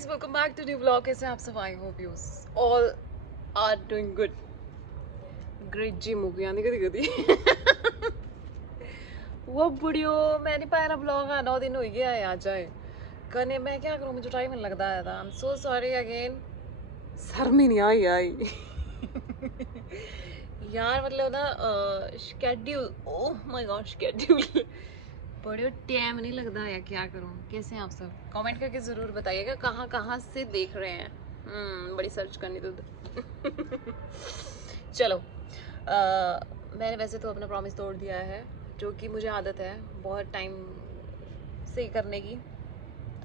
guys, welcome back to new vlog. कैसे हैं आप सब? I hope you all are doing good. Great gym हो गया नहीं कदी कदी वो बुढ़ियो मैं नहीं पाया ना ब्लॉग 9 दिन हो गया है आ जाए कने मैं क्या करूँ मुझे टाइम नहीं लगता है था I'm so sorry again sir में नहीं आई यार मतलब ना schedule oh my God schedule बड़े टाइम नहीं लगता है क्या करूं कैसे हैं आप सब कमेंट करके ज़रूर बताइएगा कहाँ से देख रहे हैं बड़ी सर्च करनी तो चलो मैंने वैसे तो अपना प्रॉमिस तोड़ दिया है जो कि मुझे आदत है बहुत टाइम से करने की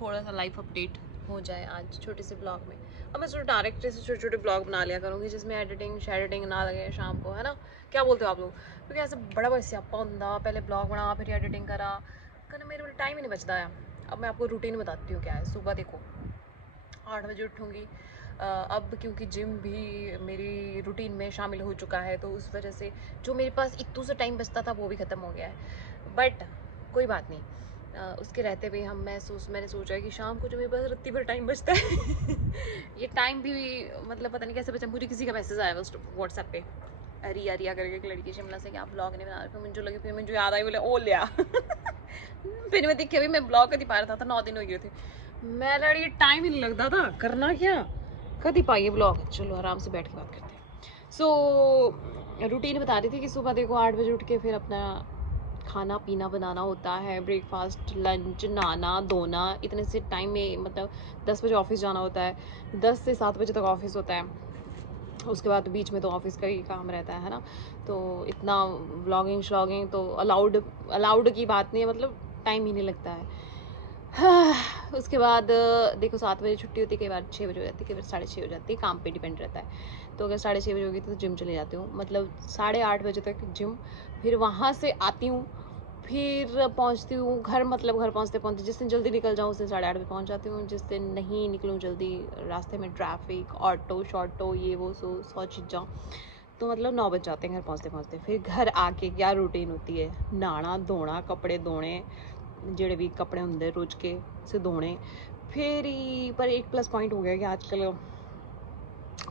थोड़ा सा लाइफ अपडेट हो जाए आज छोटे से ब्लॉग में अब मैं थोड़ा डायरेक्ट ऐसे छोटे छोटे ब्लॉग बना लिया करूँगी जिसमें एडिटिंग ना लगे शाम को है ना क्या बोलते हो आप लोग क्योंकि ऐसे बड़ा बड़ा स्यापा होंदा पहले ब्लॉग बना फिर एडिटिंग करा करना मेरे को टाइम ही नहीं बचता है। अब मैं आपको रूटीन बताती हूँ क्या है। सुबह देखो 8 बजे उठूँगी अब क्योंकि जिम भी मेरी रूटीन में शामिल हो चुका है तो उस वजह से जो मेरे पास इतू से टाइम बचता था वो भी ख़त्म हो गया है बट कोई बात नहीं उसके रहते हुए मैंने सोचा कि शाम को जो मेरे पास रत्ती भर टाइम बचता है ये टाइम भी मतलब पता नहीं कैसे बचा। मुझे किसी का मैसेज आया बस व्हाट्सएप पे रिया करके एक लड़की शिमला से कि आप ब्लॉग नहीं बना रहे। फिर मुझे लगे फिर मुझे याद आई बोले ओ लिया फिर मैं देखे भी मैं ब्लॉग कभी पा रहा था 9 दिन हो गए थे मैं लड़ी टाइम ही नहीं लगता था करना क्या कभी पाइए ब्लॉग। चलो आराम से बैठ के बात करते हैं। सो रूटीन बता रही थी कि सुबह देखो 8 बजे उठ के फिर अपना खाना पीना बनाना होता है ब्रेकफास्ट लंच नहाना धोना इतने से टाइम में मतलब 10 बजे ऑफिस जाना होता है 10 से 7 बजे तक ऑफिस होता है उसके बाद बीच में तो ऑफिस का ही काम रहता है ना तो इतना व्लॉगिंग तो अलाउड की बात नहीं है मतलब टाइम ही नहीं लगता है। उसके बाद देखो 7 बजे छुट्टी होती है कई बार 6 बजे हो जाती है कई बार 6:30 हो जाती है काम पे डिपेंड रहता है। तो अगर 6:30 बजे होगी तो जिम चले जाती हूँ मतलब 8:30 बजे तक जिम फिर वहाँ से आती हूँ फिर पहुँचती हूँ घर मतलब घर पहुँचते जिस दिन जल्दी निकल जाऊँ उस दिन 8:30 बजे पहुँच जाती हूँ जिस दिन नहीं निकलूँ जल्दी रास्ते में ट्रैफिक ऑटो शॉटो ये वो 100 चीज़ां तो मतलब 9 बज जाते हैं घर पहुँचते फिर घर आके क्या रूटीन होती है नहाना धोना कपड़े धोने जेड़े भी कपड़े होंगे रोज के से धोने फिर ही पर एक प्लस पॉइंट हो गया कि आजकल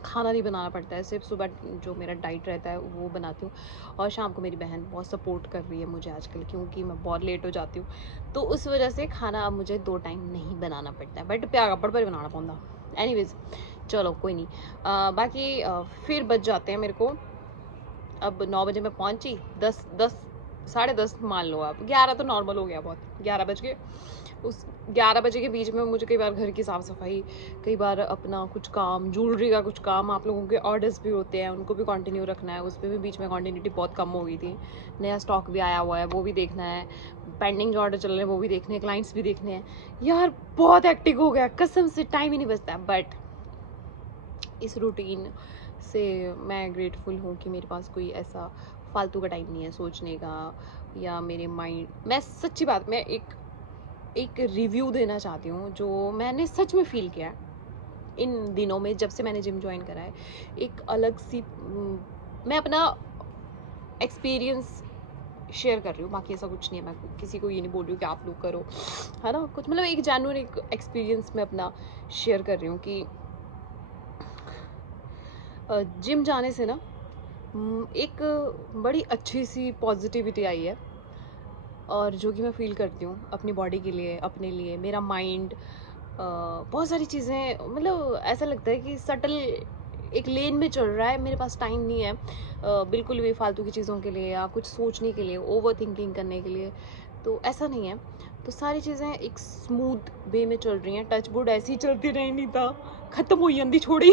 खाना नहीं बनाना पड़ता है सिर्फ सुबह जो मेरा डाइट रहता है वो बनाती हूँ और शाम को मेरी बहन बहुत सपोर्ट कर रही है मुझे आजकल क्योंकि मैं बहुत लेट हो जाती हूँ तो उस वजह से खाना अब मुझे 2 टाइम नहीं बनाना पड़ता है बट प्यार कपड़ पर बनाना पड़ता एनीवेज चलो कोई नहीं बाकी फिर बज जाते हैं मेरे को अब 9 बजे मैं पहुँची 10 साढ़े 10 मान लो आप 11 तो नॉर्मल हो गया बहुत 11 बज के उस 11 बजे के बीच में मुझे कई बार घर की साफ़ सफाई कई बार अपना कुछ काम ज्वेलरी का कुछ काम आप लोगों के ऑर्डर्स भी होते हैं उनको भी कंटिन्यू रखना है उस पर भी बीच में कंटिन्यूटी बहुत कम हो गई थी नया स्टॉक भी आया हुआ है वो भी देखना है पेंडिंग जो ऑर्डर चल रहे हैं वो भी देखने हैं क्लाइंट्स भी देखने हैं यार बहुत एक्टिव हो गया कसम से टाइम ही नहीं बचता बट इस रूटीन से मैं ग्रेटफुल हूँ कि मेरे पास कोई ऐसा फालतू का टाइम नहीं है सोचने का या मेरे माइंड मैं सच्ची बात मैं एक रिव्यू देना चाहती हूँ जो मैंने सच में फ़ील किया है इन दिनों में जब से मैंने जिम ज्वाइन करा है एक अलग सी मैं अपना एक्सपीरियंस शेयर कर रही हूँ बाकी ऐसा कुछ नहीं है मैं किसी को ये नहीं बोल रही हूँ कि आप लोग करो है ना कुछ मतलब एक जेन्युइन एक एक्सपीरियंस मैं अपना शेयर कर रही हूँ कि जिम जाने से ना एक बड़ी अच्छी सी पॉजिटिविटी आई है और जो कि मैं फ़ील करती हूँ अपनी बॉडी के लिए अपने लिए मेरा माइंड बहुत सारी चीज़ें मतलब ऐसा लगता है कि सटल एक लेन में चल रहा है मेरे पास टाइम नहीं है बिल्कुल भी फालतू की चीज़ों के लिए या कुछ सोचने के लिए ओवर थिंकिंग करने के लिए तो ऐसा नहीं है तो सारी चीज़ें एक स्मूथ वे में चल रही हैं टच वुड ऐसी ही चलती रही नहीं था ख़त्म हो जाती छोड़ी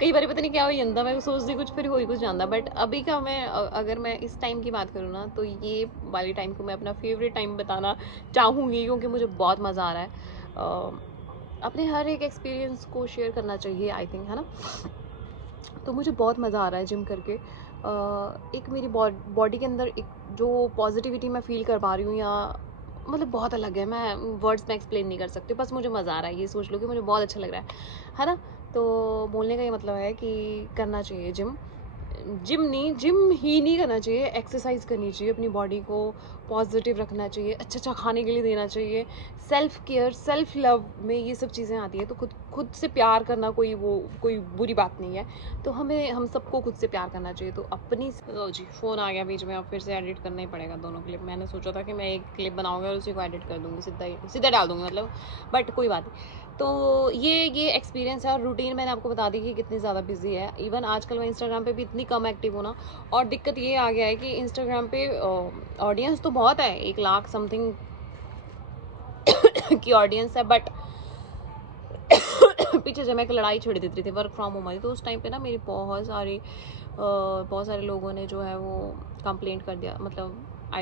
कई बार पता नहीं क्या हो जाता मैं सोचती कुछ फिर हो ही कुछ जाता बट अभी का मैं अगर मैं इस टाइम की बात करूँ ना तो ये वाली टाइम को मैं अपना फेवरेट टाइम बताना चाहूँगी क्योंकि मुझे बहुत मज़ा आ रहा है अपने हर एक एक्सपीरियंस को शेयर करना चाहिए आई थिंक है ना तो मुझे बहुत मज़ा आ रहा है जिम करके एक मेरी बॉडी के अंदर एक जो पॉजिटिविटी मैं फ़ील कर पा रही हूँ या मतलब बहुत अलग है मैं वर्ड्स में एक्सप्लेन नहीं कर सकती बस मुझे मज़ा आ रहा है ये सोच लो कि मुझे बहुत अच्छा लग रहा है ना तो बोलने का ये मतलब है कि करना चाहिए जिम जिम ही नहीं करना चाहिए, एक्सरसाइज करनी चाहिए, अपनी बॉडी को पॉजिटिव रखना चाहिए, अच्छा खाने के लिए देना चाहिए। सेल्फ केयर, सेल्फ लव में ये सब चीज़ें आती है। तो खुद से प्यार करना कोई बुरी बात नहीं है। तो हम सबको खुद से प्यार करना चाहिए। तो अपनी लो जी, फ़ोन आ गया बीच में, अब फिर से एडिट करना ही पड़ेगा दोनों क्लिप। मैंने सोचा था कि मैं एक क्लिप बनाऊंगी और उसी को एडिट कर दूँगी, सीधा डाल दूँगी मतलब, बट कोई बात नहीं। तो ये एक्सपीरियंस है। और रूटीन मैंने आपको बता दी कि कितनी ज़्यादा बिजी है। इवन आजकल मैं इंस्टाग्राम पे भी इतनी कम एक्टिव हूँ ना। और दिक्कत ये आ गया है कि इंस्टाग्राम पे ऑडियंस तो बहुत है, 1 लाख समथिंग की ऑडियंस है, बट पीछे जब मैं एक लड़ाई छिड़ देती थी वर्क फ्रॉम होम वाली, तो उस टाइम पे ना मेरी बहुत सारे लोगों ने जो है वो कंप्लेंट कर दिया, मतलब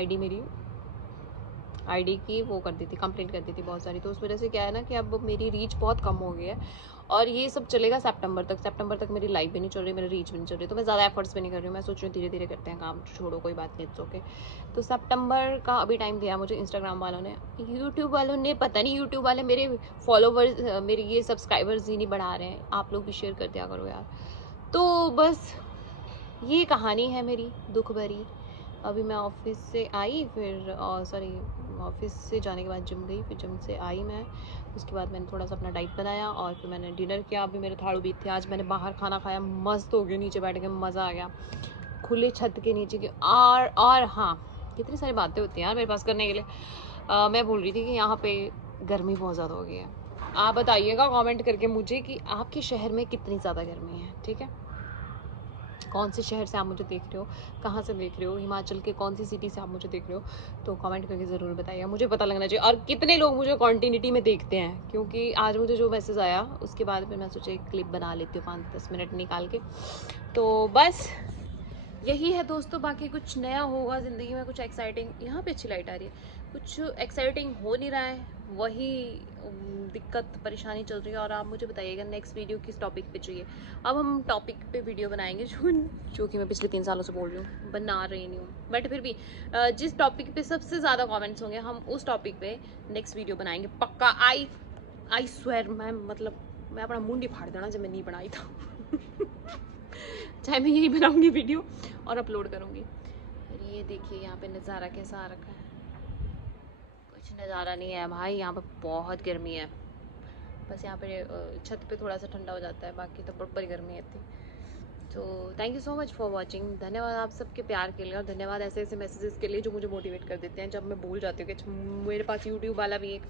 आईडी की वो कर दी थी, कंप्लेंट कर दी थी बहुत सारी। तो उस वजह से क्या है ना कि अब मेरी रीच बहुत कम हो गई है। और ये सब चलेगा सितंबर तक मेरी लाइफ भी नहीं चल रही, मेरी रीच भी नहीं चल रही। तो मैं ज़्यादा एफर्ट्स भी नहीं कर रही हूँ। मैं सोच रही हूँ धीरे धीरे करते हैं काम, छोड़ो कोई बात नहीं, इट्स ओके। तो सितंबर का अभी टाइम दिया मुझे इंस्टाग्राम वालों ने। यूट्यूब वालों ने पता नहीं, यूट्यूब वाले मेरे फॉलोवर्स, मेरे ये सब्सक्राइबर्स ही नहीं बढ़ा रहे हैं। आप लोग भी शेयर कर दिया करो यार। तो बस ये कहानी है मेरी दुख भरी। अभी मैं ऑफिस से आई, फिर ऑफिस से जाने के बाद जिम गई, फिर जिम से आई मैं। उसके बाद मैंने थोड़ा सा अपना डाइट बनाया और फिर मैंने डिनर किया। अभी मेरे थाड़ू बीत थे। आज मैंने बाहर खाना खाया, मस्त हो गया, नीचे बैठ के मज़ा आ गया, खुले छत के नीचे के। और हाँ, कितनी सारी बातें होती हैं यार मेरे पास करने के लिए। मैं बोल रही थी कि यहाँ पे गर्मी बहुत ज़्यादा हो गई है। आप बताइएगा कमेंट करके मुझे कि आपके शहर में कितनी ज़्यादा गर्मी है, ठीक है? कौन से शहर से आप मुझे देख रहे हो, कहाँ से देख रहे हो, हिमाचल के कौन सी सिटी से आप मुझे देख रहे हो, तो कमेंट करके ज़रूर बताइए, मुझे पता लगना चाहिए। और कितने लोग मुझे कॉन्टिन्यूटी में देखते हैं, क्योंकि आज मुझे जो मैसेज आया उसके बाद फिर मैं सोचा एक क्लिप बना लेती हूँ 5-10 मिनट निकाल के। तो बस यही है दोस्तों, बाकी कुछ नया होगा ज़िंदगी में, कुछ एक्साइटिंग। यहाँ पे अच्छी लाइट आ रही है। कुछ एक्साइटिंग हो नहीं रहा है, वही दिक्कत परेशानी चल रही है। और आप मुझे बताइएगा नेक्स्ट वीडियो किस टॉपिक पे चाहिए। अब हम टॉपिक पे वीडियो बनाएंगे जो कि मैं पिछले 3 सालों से बोल रही हूँ, बना रही नहीं हूँ, बट फिर भी जिस टॉपिक पे सबसे ज़्यादा कमेंट्स होंगे हम उस टॉपिक पे नेक्स्ट वीडियो बनाएंगे पक्का। आई स्वेयर, मैं अपना मुंड ही फाड़ देना जब मैं नहीं बनाई था चाहे मैं यही बनाऊंगी वीडियो और अपलोड करूंगी। ये देखिए यहाँ पे नज़ारा कैसा आ रखा है। कुछ नज़ारा नहीं है भाई, यहाँ पे बहुत गर्मी है। बस यहाँ पे छत पे थोड़ा सा ठंडा हो जाता है, बाकी तो बड़ी गर्मी है। तो thank you so much for watching. धन्यवाद आप सबके प्यार के लिए, और धन्यवाद ऐसे ऐसे मैसेजेस के लिए जो मुझे मोटिवेट कर देते हैं जब मैं भूल जाती हूँ कि मेरे पास यूट्यूब वाला भी एक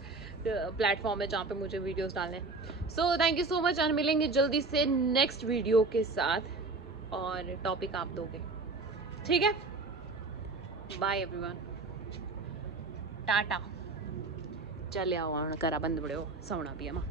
प्लेटफॉर्म है जहाँ पे मुझे वीडियोस डालने। So thank you so much, और मिलेंगे जल्दी से नेक्स्ट वीडियो के साथ, और टॉपिक आप दोगे, ठीक है? Bye everyone, tata. चल आओ करा बंद बड़े हो, सोना भी है मां।